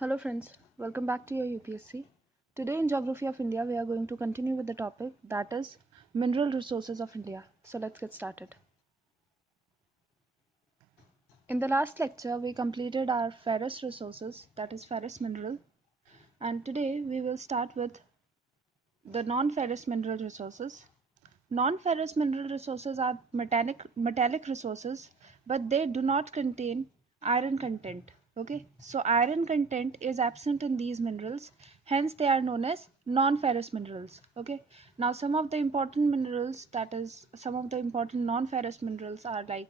Hello friends, welcome back to your UPSC. Today in Geography of India, we are going to continue with the topic that is mineral resources of India. So let's get started. In the last lecture, we completed our ferrous resources, that is ferrous mineral, and today we will start with the non-ferrous mineral resources. Non-ferrous mineral resources are metallic resources, but they do not contain iron content. Okay, so iron content is absent in these minerals, hence they are known as non-ferrous minerals. Okay, now some of the important minerals, that is some of the important non-ferrous minerals are like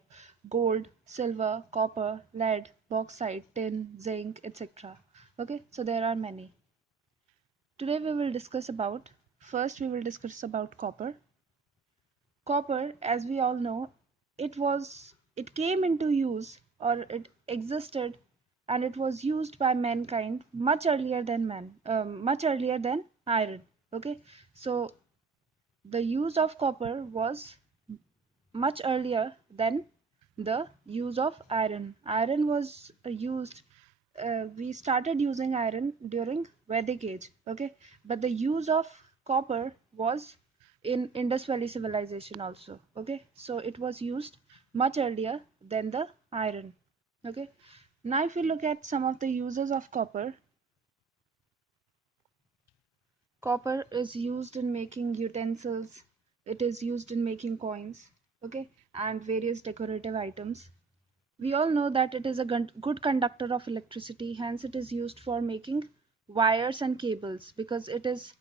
gold, silver, copper, lead, bauxite, tin, zinc, etc. Okay, so there are many. Today we will discuss about, first we will discuss about copper. Copper, as we all know, it came into use, or it existed, and it was used by mankind much earlier than iron. Okay, so the use of copper was much earlier than the use of iron. Iron was used. We started using iron during Vedic age. Okay, but the use of copper was in Indus Valley civilization also. Okay, so it was used much earlier than the iron. Okay, now if we look at some of the uses of copper, copper is used in making utensils, it is used in making coins, okay, and various decorative items. We all know that it is a good conductor of electricity, hence it is used for making wires and cables because it is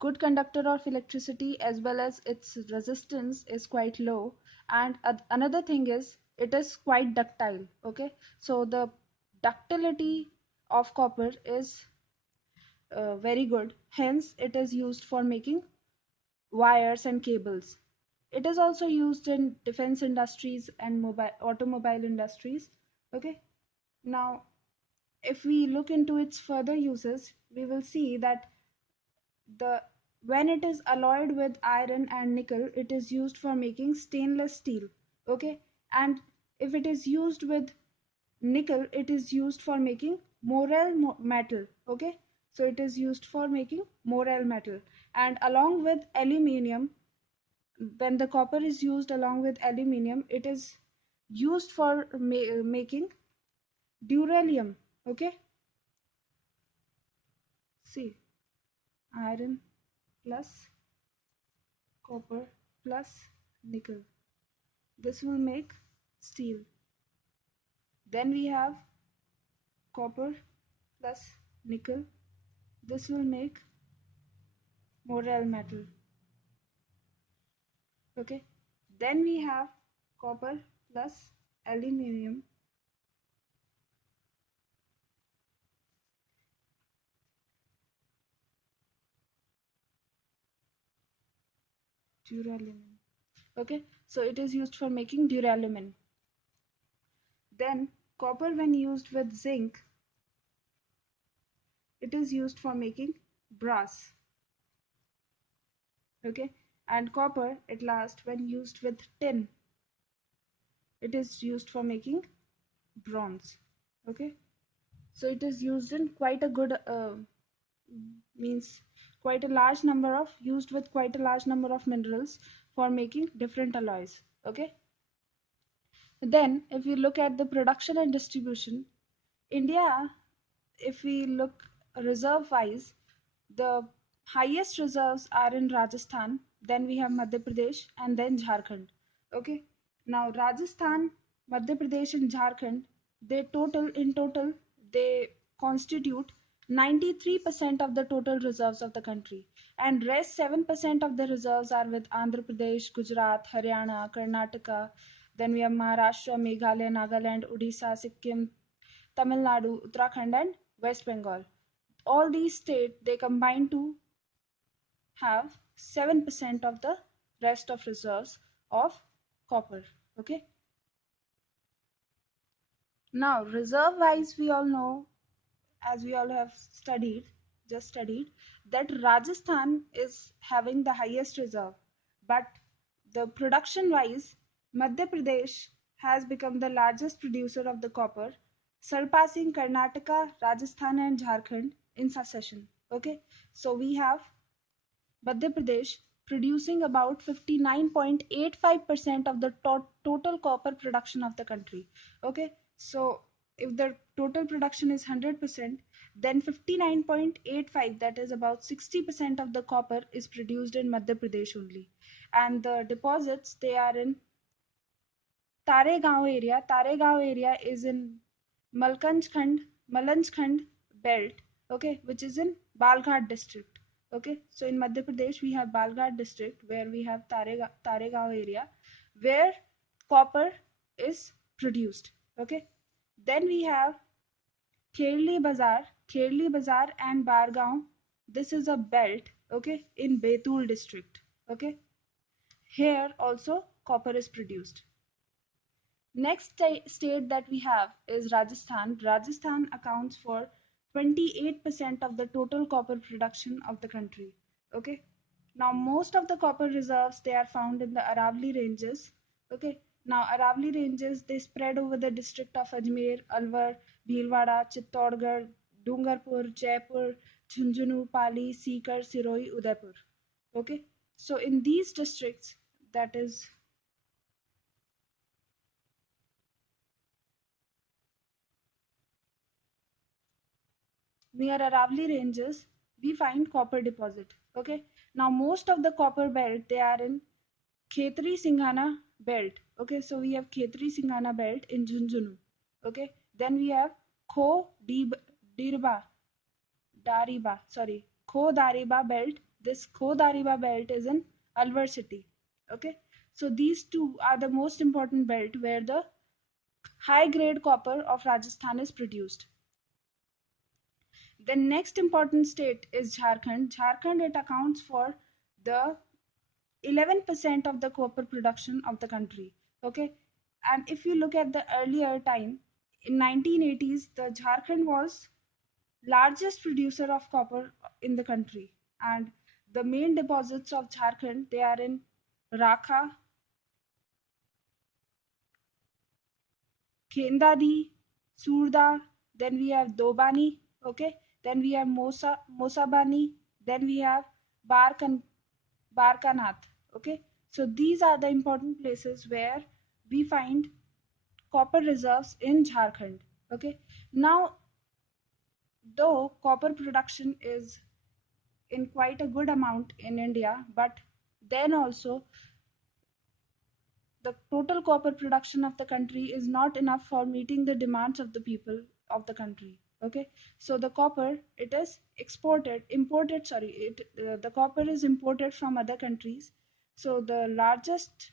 good conductor of electricity as well as its resistance is quite low. And another thing is it is quite ductile. Okay, so the ductility of copper is very good, hence it is used for making wires and cables. It is also used in defense industries and automobile industries. Okay, now if we look into its further uses, we will see that the when it is alloyed with iron and nickel, it is used for making stainless steel. Okay, and if it is used with nickel, it is used for making metal. Okay, so it is used for making morel metal. And along with aluminium, when the copper is used along with aluminium, it is used for making duralium. Okay, see, iron plus copper plus nickel, this will make steel. Then we have copper plus nickel, this will make morel metal. Okay, then we have copper plus aluminium, duralumin. Okay, so it is used for making duralumin. Then copper, when used with zinc, it is used for making brass. Okay, and copper at last, when used with tin, it is used for making bronze. Okay, so it is used in quite a good means quite a large number of used with quite a large number of minerals for making different alloys. Okay, then if we look at the production and distribution, India, if we look reserve wise, the highest reserves are in Rajasthan, then we have Madhya Pradesh, and then Jharkhand. Okay, now Rajasthan, Madhya Pradesh, and Jharkhand, in total, they constitute 93% of the total reserves of the country, and rest 7% of the reserves are with Andhra Pradesh, Gujarat, Haryana, Karnataka. Then we have Maharashtra, Meghalaya, Nagaland, Odisha, Sikkim, Tamil Nadu, Uttarakhand, and West Bengal. All these states, they combine to have 7% of the rest of reserves of copper. Okay, now reserve wise, we all know, as we all have studied, that Rajasthan is having the highest reserve, but the production wise, Madhya Pradesh has become the largest producer of the copper, surpassing Karnataka, Rajasthan, and Jharkhand in succession. Okay, so we have Madhya Pradesh producing about 59.85% of the total copper production of the country. Okay, so if the total production is 100%, then 59.85, that is about 60% of the copper, is produced in Madhya Pradesh only. And the deposits, they are in Taregaon area. Taregaon area is in Malanchkhand belt, okay, which is in Balghat district. Okay, so in Madhya Pradesh we have Balghat district where we have Taregaon area where copper is produced. Okay, then we have Kherli Bazar and Bargaon. This is a belt, okay, in Betul district. Okay, here also copper is produced. Next state that we have is Rajasthan. Rajasthan accounts for 28% of the total copper production of the country. Okay. Now most of the copper reserves, they are found in the Aravali ranges. Okay. Now Aravali ranges, they spread over the district of Ajmer, Alwar, Bhilwara, Chittorgarh, Dungarpur, Jaipur, Jhunjhunu, Pali, Sikar, Siroi, Udaipur. Okay. So in these districts, that is near Aravali ranges, we find copper deposit. Okay. Now most of the copper belt, they are in Khetri Singhana belt. Okay. So we have Khetri Singhana belt in Jhunjhunu. Okay. Then we have Dirba, Kho Dariba belt. This Kho Dariba belt is in Alwar city. Okay. So these two are the most important belt where the high grade copper of Rajasthan is produced. The next important state is Jharkhand. Jharkhand, it accounts for the 11% of the copper production of the country. Okay, and if you look at the earlier time, in 1980s, the Jharkhand was largest producer of copper in the country, and the main deposits of Jharkhand, they are in Rakha, Kendadi, Surda, then we have Dobani, okay, then we have Mosabani, then we have Barkan, Barkanath, okay. So these are the important places where we find copper reserves in Jharkhand, okay. Now, though copper production is in quite a good amount in India, but then also the total copper production of the country is not enough for meeting the demands of the people of the country. Okay, so the copper, it is imported, sorry, the copper is imported from other countries. So the largest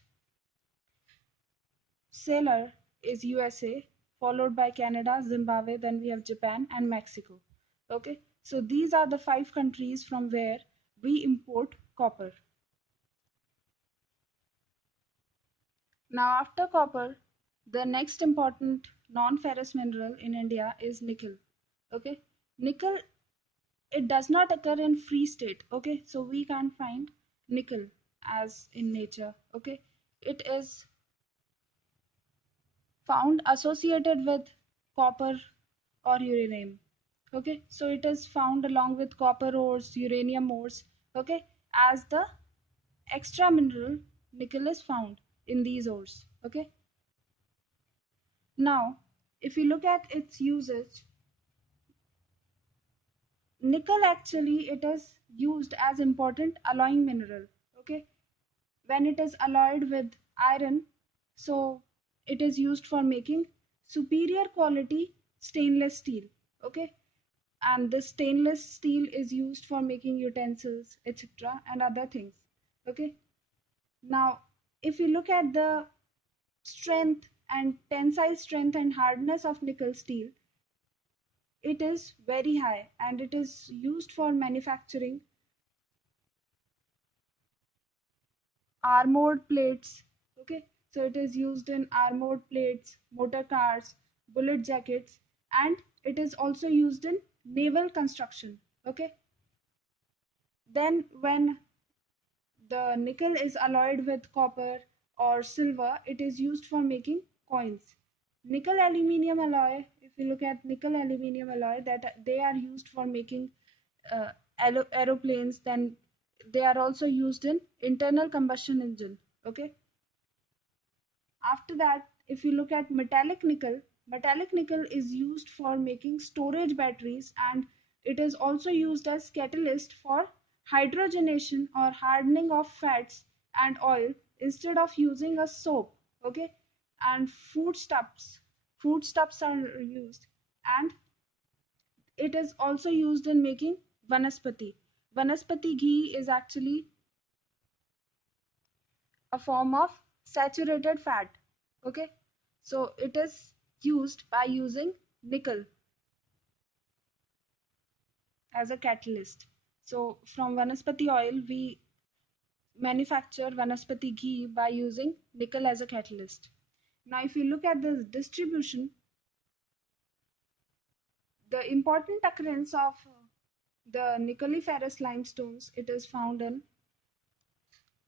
seller is USA, followed by Canada, Zimbabwe, then we have Japan and Mexico. Okay, so these are the 5 countries from where we import copper. Now, after copper, the next important non-ferrous mineral in India is nickel. Okay, nickel, it does not occur in free state. Okay, so we can't find nickel as in nature. Okay, it is found associated with copper or uranium. Okay, so it is found along with copper ores, uranium ores. Okay, as the extra mineral, nickel is found in these ores. Okay, now, if you look at its usage, nickel actually it is used as important alloying mineral. Okay, when it is alloyed with iron, so it is used for making superior quality stainless steel. Okay, and this stainless steel is used for making utensils, etc., and other things. Okay, now if you look at the strength and tensile strength and hardness of nickel steel, it is very high and it is used for manufacturing armored plates. Okay, so it is used in armored plates, motor cars, bullet jackets, and it is also used in naval construction. Okay, then when the nickel is alloyed with copper or silver, it is used for making coins. Nickel aluminium alloy, if if you look at nickel aluminum alloy, that they are used for making uh, aeroplanes, then they are also used in internal combustion engine. Okay. After that, if you look at metallic nickel is used for making storage batteries, and it is also used as catalyst for hydrogenation or hardening of fats and oil instead of using a soap. Okay. And foodstuffs are used, and it is also used in making vanaspati ghee is actually a form of saturated fat. Okay. So it is used by using nickel as a catalyst. So from vanaspati oil we manufacture vanaspati ghee by using nickel as a catalyst. Now if you look at the distribution, the important occurrence of the nickel-ferrous limestones, it is found in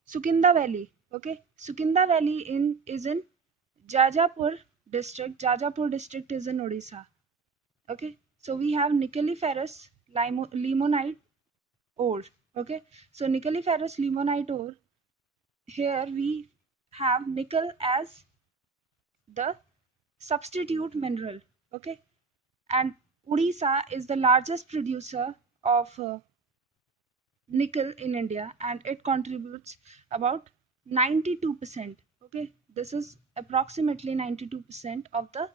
Sukinda Valley. Okay, Sukinda Valley is in Jajapur district. Jajapur district is in Odisha. Okay, so we have nickel-ferrous limonite ore. Okay, so nickel-ferrous limonite ore. Here we have nickel as the substitute mineral. Okay, and Odisha is the largest producer of nickel in India, and it contributes about 92%. Okay, this is approximately 92% of the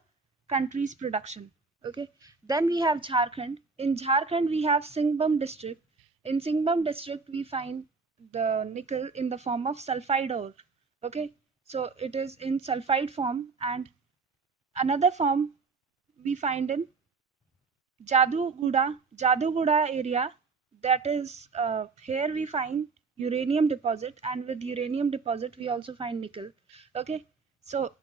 country's production. Okay, then we have Jharkhand. In Jharkhand, we have Singhbhum district. In Singhbhum district, we find the nickel in the form of sulfide ore. Okay, so it is in sulfide form, and another form we find in Jaduguda area. That is here we find uranium deposit, and with uranium deposit we also find nickel. Okay, so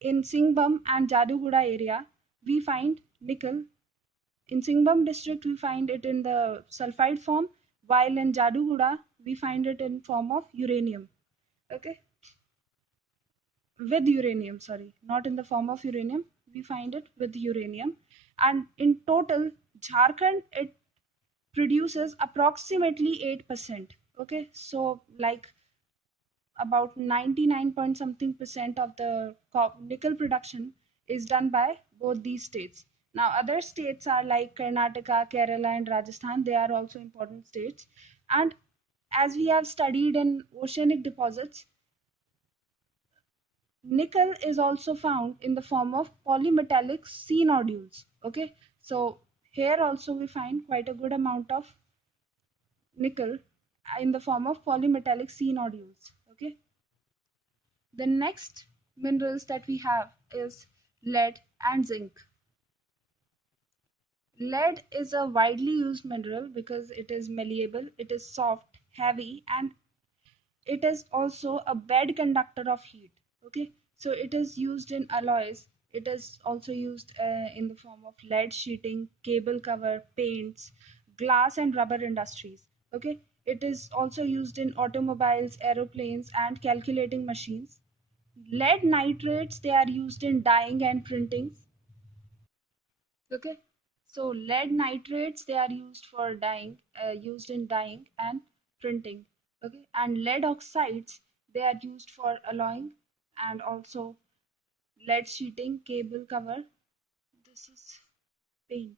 in Singhbhum and Jaduguda area we find nickel. In Singhbhum district we find it in the sulfide form, while in Jaduguda we find it in form of uranium. Okay, with uranium, sorry, not in the form of uranium. We find it with uranium, and in total, Jharkhand it produces approximately 8%. Okay, so like about 99 point something percent of the nickel production is done by both these states. Now other states are like Karnataka, Kerala, and Rajasthan. They are also important states. And as we have studied in oceanic deposits, nickel is also found in the form of polymetallic sea nodules. Okay, so here also we find quite a good amount of nickel in the form of polymetallic sea nodules. Okay, the next minerals that we have is lead and zinc. Lead is a widely used mineral because it is malleable, it is soft, heavy, and it is also a bad conductor of heat. Okay, so it is used in alloys. It is also used in the form of lead sheeting, cable cover, paints, glass and rubber industries. Okay, it is also used in automobiles, aeroplanes, and calculating machines. Lead nitrates, they are used in dyeing and printing. Okay, so lead nitrates, they are used for dyeing, used in dyeing and printing. Okay, and lead oxides, they are used for alloying and also lead sheeting, cable cover. This is paint.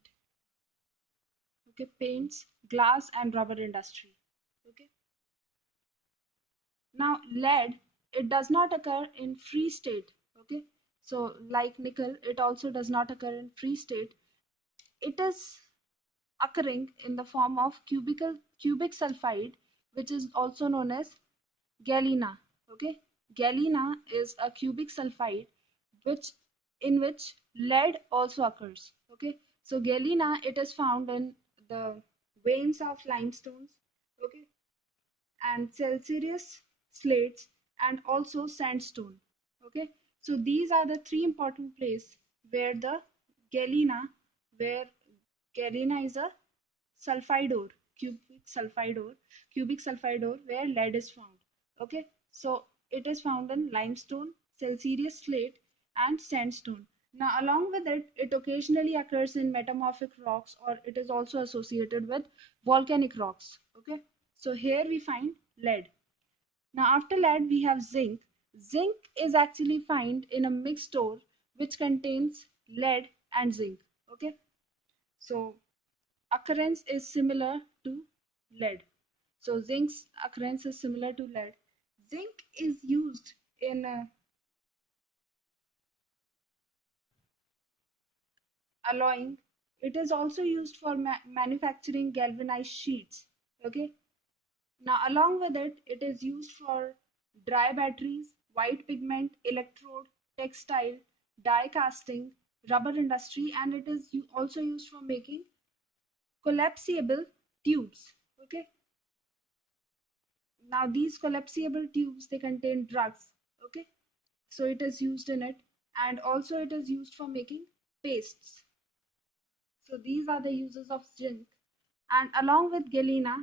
Okay, paints, glass and rubber industry. Okay, now lead, it does not occur in free state. Okay, so like nickel, it also does not occur in free state. It is occurring in the form of cubic sulfide, which is also known as galena. Okay, galena is a cubic sulfide which in which lead also occurs. Okay, so galena, it is found in the veins of limestones. Okay, and calcareous slates and also sandstone. Okay, so these are the three important places where the galena, where galena is a sulfide ore, cubic sulfide ore where lead is found. Okay, so it is found in limestone, calcareous slate, and sandstone. Now, along with it, it occasionally occurs in metamorphic rocks, or it is also associated with volcanic rocks. Okay, so here we find lead. Now, after lead, we have zinc. Zinc is actually found in a mixed ore which contains lead and zinc. Okay, so occurrence is similar to lead. So, zinc's occurrence is similar to lead. Zinc is used in alloying. It is also used for manufacturing galvanized sheets. Okay, now along with it, it is used for dry batteries, white pigment, electrode, textile, die casting, rubber industry, and it is also used for making collapsible tubes. Okay, now these collapsible tubes, they contain drugs. Okay, so it is used in it, and also it is used for making pastes. So these are the uses of zinc. And along with galena,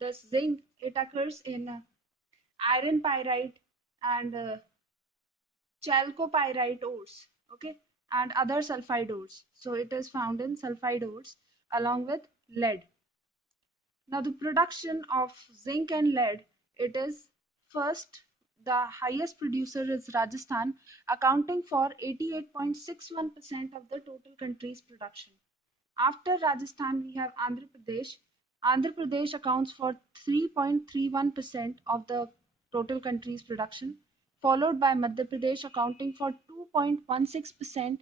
this zinc, it occurs in iron pyrite and chalcopyrite ores, okay, and other sulfide ores. So it is found in sulfide ores along with lead. Now the production of zinc and lead, it is first, the highest producer is Rajasthan, accounting for 88.61% of the total country's production. After Rajasthan, we have Andhra Pradesh. Andhra Pradesh accounts for 3.31% of the total country's production, followed by Madhya Pradesh accounting for 2.16%.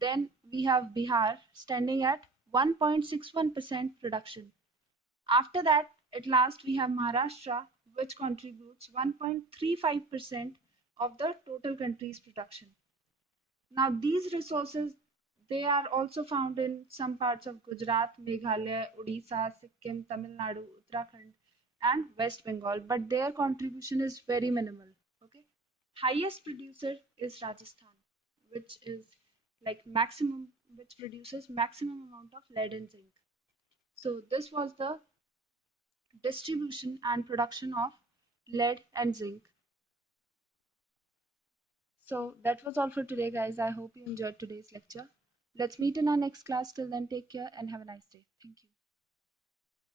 Then we have Bihar standing at 1.61% production. After that, at last, we have Maharashtra, which contributes 1.35% of the total country's production. Now, these resources, they are also found in some parts of Gujarat, Meghalaya, Odisha, Sikkim, Tamil Nadu, Uttarakhand, and West Bengal, but their contribution is very minimal. Okay, highest producer is Rajasthan, which is like maximum, which produces maximum amount of lead and zinc. So this was the distribution and production of lead and zinc. So that was all for today, guys. I hope you enjoyed today's lecture. Let's meet in our next class. Till then, take care and have a nice day. Thank you.